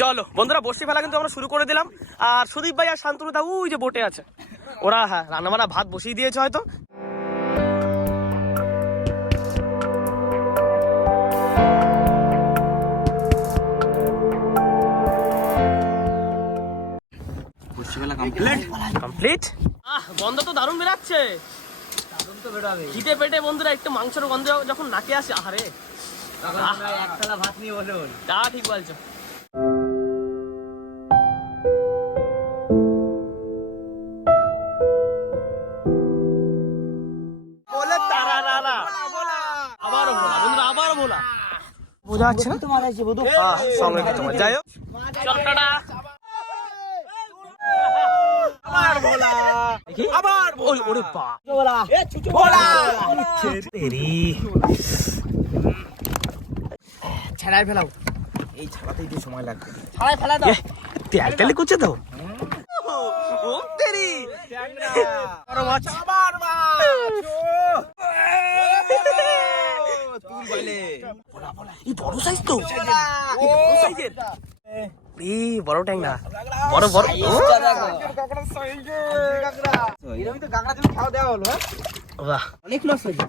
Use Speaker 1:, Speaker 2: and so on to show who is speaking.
Speaker 1: চলো। বন্ধুরা বসি ফেলা কিন্তু আমরা শুরু করে দিলাম। আর সুদীপ ভাই আর শান্তনু দা ওই যে বোটে আছে। ওরা হ্যাঁ রান্নাবান্না ভাত বসিয়ে দিয়েছে হয়তো। কমপ্লিট আহ গন্ধ তো দারুণ বেরাচ্ছে। খিদে পেটে বন্ধুরা একটু মাংসের গন্ধ যখন নাকে আসে আহারে।
Speaker 2: ভাত নিয়ে বল
Speaker 1: তা ঠিক বলছো। বোঝা যাচ্ছে না? কিছু যাই হোক। আবার ওই ওরে
Speaker 2: ছাড়াই ফেলাও। এই ছাড়াতেই তো সময় লাগবে। ছাড়াই ফেলা দাও।
Speaker 1: তেল তেলি করছে তো ও তেরি আরও মাছ
Speaker 2: তুল বলে
Speaker 1: এই বড় সাইজ তো। বড় সাইজের এই বড় বড় বড়
Speaker 2: এরকমই তো গাগড়া তুমি খাওয়া দেওয়া হলো হ্যাঁ?
Speaker 1: বাহ।
Speaker 2: অনেক লস হয়েছে